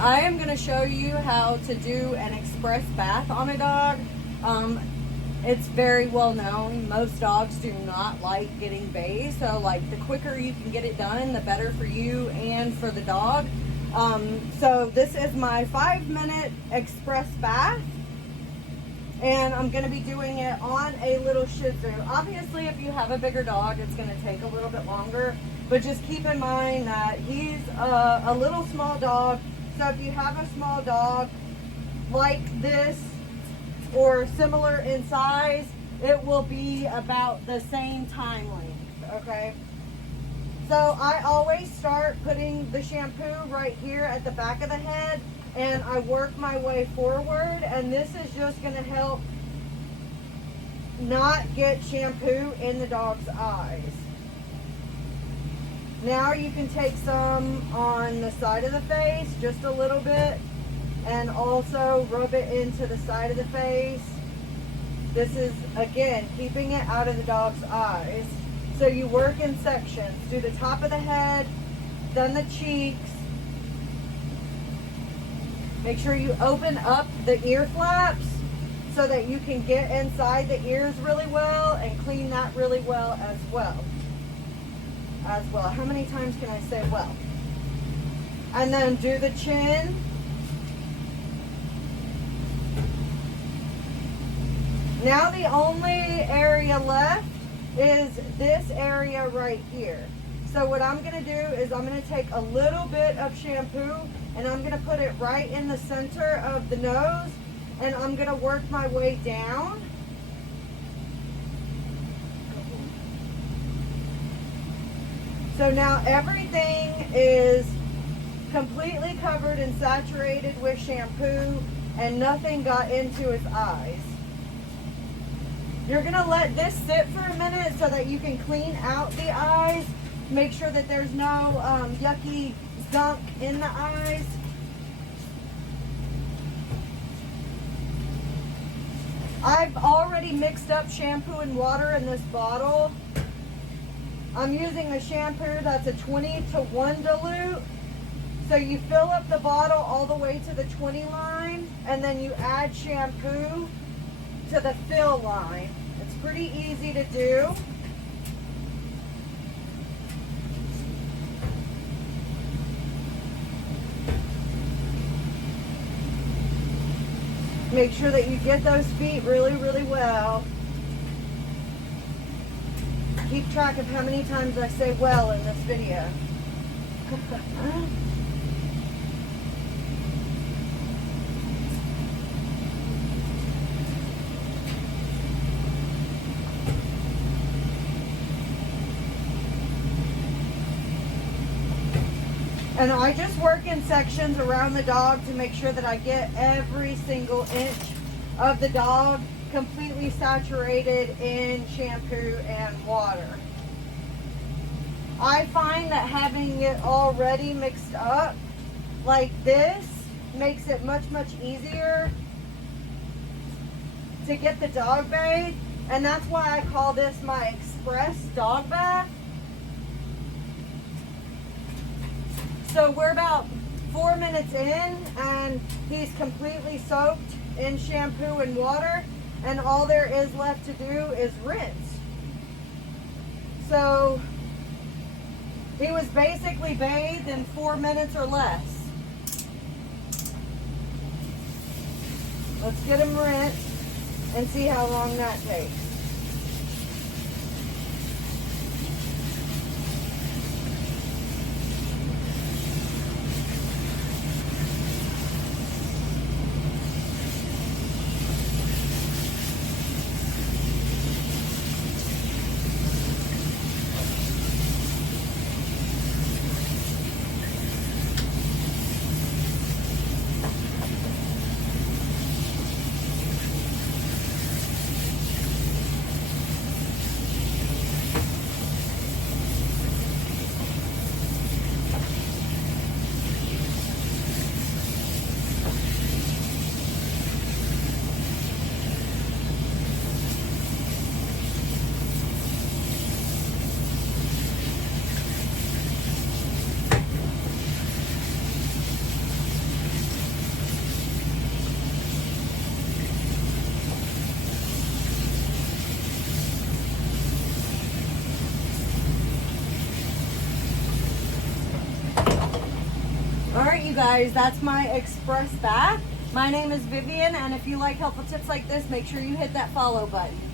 I am going to show you how to do an express bath on a dog. It's very well known. Most dogs do not like getting bathed. So like the quicker you can get it done, the better for you and for the dog. So this is my 5-minute express bath. And I'm going to be doing it on a little Shih Tzu. Obviously, if you have a bigger dog, it's going to take a little bit longer. But just keep in mind that he's a little small dog. So if you have a small dog like this or similar in size, it will be about the same time length, okay? So I always start putting the shampoo right here at the back of the head, and I work my way forward, and this is just going to help not get shampoo in the dog's eyes. Now you can take some on the side of the face, just a little bit, and also rub it into the side of the face. This is, again, keeping it out of the dog's eyes. So you work in sections. Do the top of the head, then the cheeks. Make sure you open up the ear flaps so that you can get inside the ears really well and clean that really well as well. How many times can I say well? And then do the chin. Now the only area left is this area right here. So what I'm going to do is I'm going to take a little bit of shampoo and I'm going to put it right in the center of the nose, and I'm going to work my way down. So now everything is completely covered and saturated with shampoo and nothing got into his eyes. You're going to let this sit for a minute so that you can clean out the eyes. Make sure that there's no yucky gunk in the eyes. I've already mixed up shampoo and water in this bottle. I'm using the shampoo that's a 20-to-1 dilute. So you fill up the bottle all the way to the 20 line, and then you add shampoo to the fill line. It's pretty easy to do. Make sure that you get those feet really, really well. Keep track of how many times I say well in this video. And I just work in sections around the dog to make sure that I get every single inch of the dog completely saturated in shampoo and water. I find that having it already mixed up like this makes it much, much easier to get the dog bathed. And that's why I call this my express dog bath. So we're about 4 minutes in and he's completely soaked in shampoo and water, and all there is left to do is rinse. So he was basically bathed in 4 minutes or less. Let's get him rinsed and see how long that takes. you guys, that's my express bath. My name is Vivian, and if you like helpful tips like this, make sure you hit that follow button.